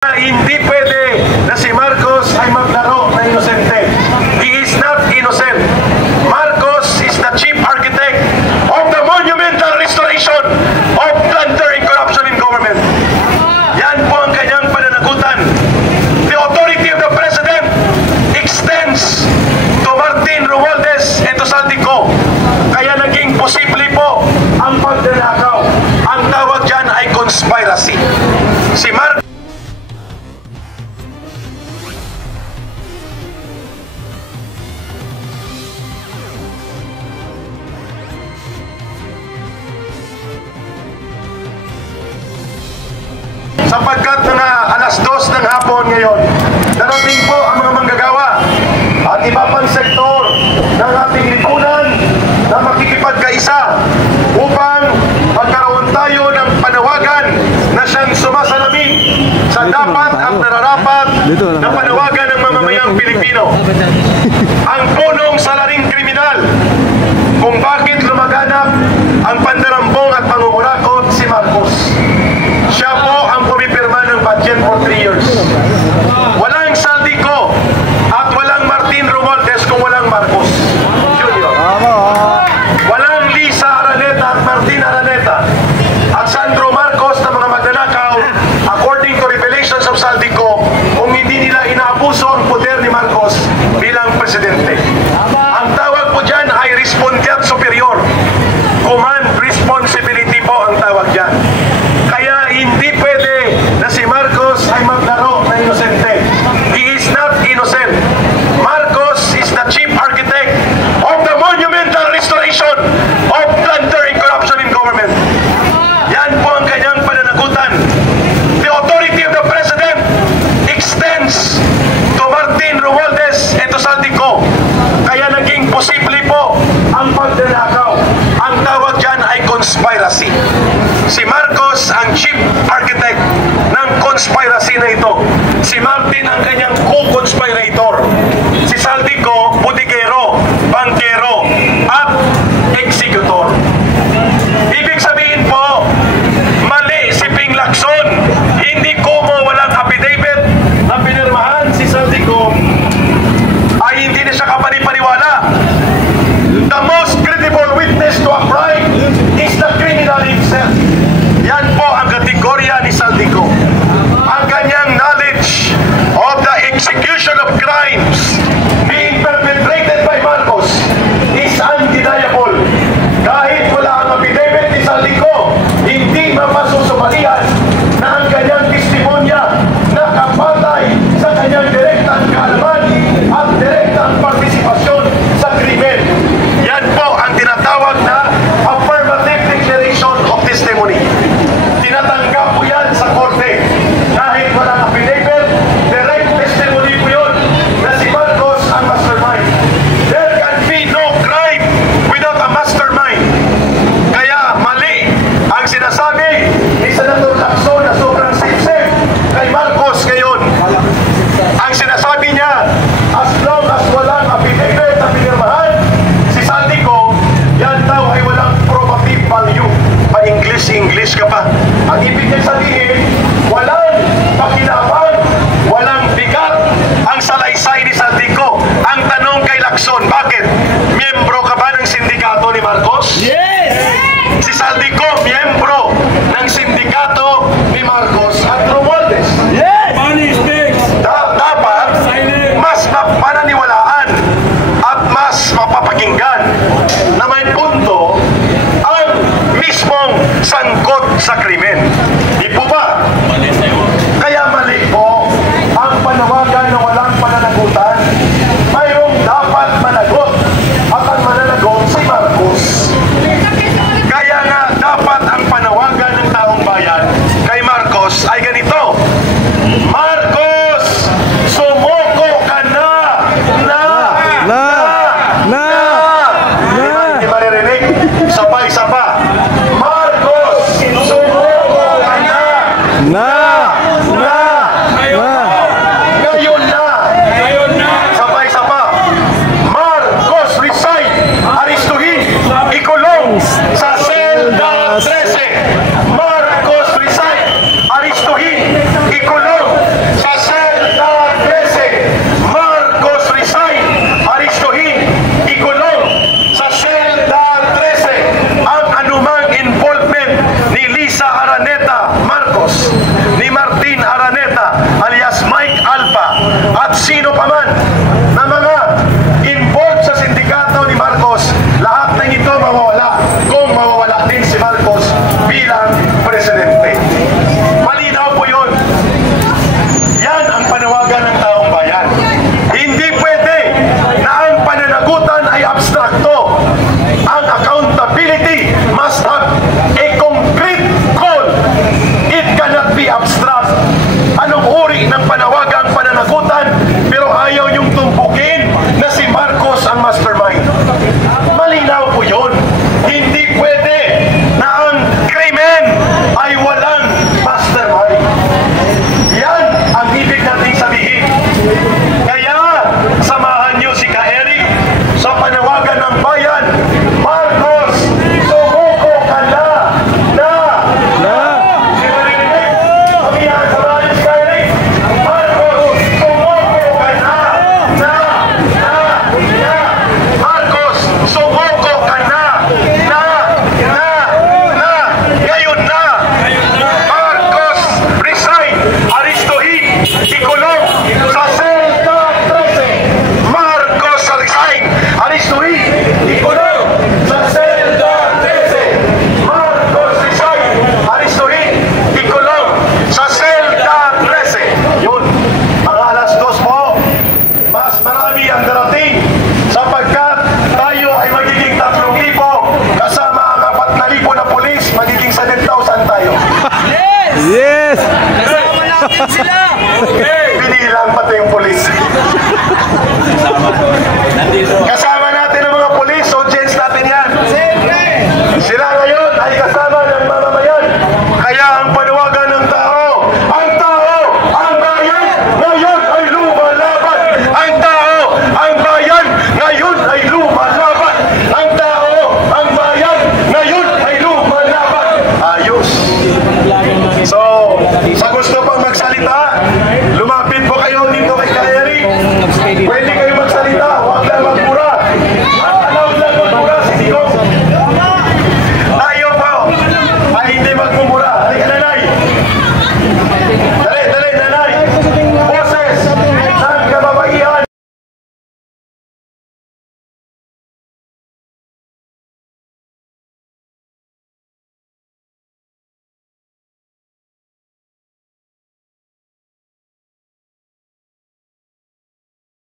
Hindi pwede na si Marcos ay maglaro na inosente. He is not innocent. Marcos is the chief architect of the monumental restoration of plunder and corruption in government. Yan po ang kanyang pananagutan. The authority of the President extends to Martin Romualdez and to Saldico. Kaya naging posible po ang pagdanakaw. Ang tawag dyan ay conspiracy. Si Marcos sapagkat na alas 2 ng hapon ngayon, darating po ang mga manggagawa at iba pang sektor ng ating lipunan na makikipagkaisa upang magkaroon tayo ng panawagan na siyang sumasalamin sa dapat at nararapat na panawagan ng mamamayang Pilipino. Ang punong salaring kriminal kung bakit lumaganap ang pandarambong at pangungurakot si Marcos. Siya po ang pumipirma ng budget for 3 years. Walang Saldico at walang Martin Romualdez kung walang Marcos Jr. Walang Lisa Araneta at Martin Araneta at Sandro Marcos na mga magnanakaw according to revelations of Saldico kung hindi nila inaabuso ang poder ni Marcos bilang presidente. Ang tawag po dyan ay respondeat superior. Command responsibility po ang tawag dyan. Kaya hindi pwede na si Marcos ay maglaro na inosente. He is not innocent. Marcos is the chief architect of the monumental restoration of plunder and corruption in government. Yan po ang kanyang pananagutan. The authority of the President extends to Martin Romualdez and to Saldico. Kaya naging posible po ang pagdanakaw. Ang tawag dyan ay conspiracy. Si Marcos ang chief architect ng conspiracy na ito. Si Martin ang kanyang co-conspirator. Si Saldico, budigero, bangkero, at executor. Ibig sabihin po, mali si Ping Lacson. Hindi kumo walang affidavit na pinirmahan si Saldico ay hindi na siya kapanipaniwala. The most credible witness to a crime is the criminal himself. Yan po ang kategorya ni Saldico. Ang kanyang knowledge of the execution of Binilang pati yung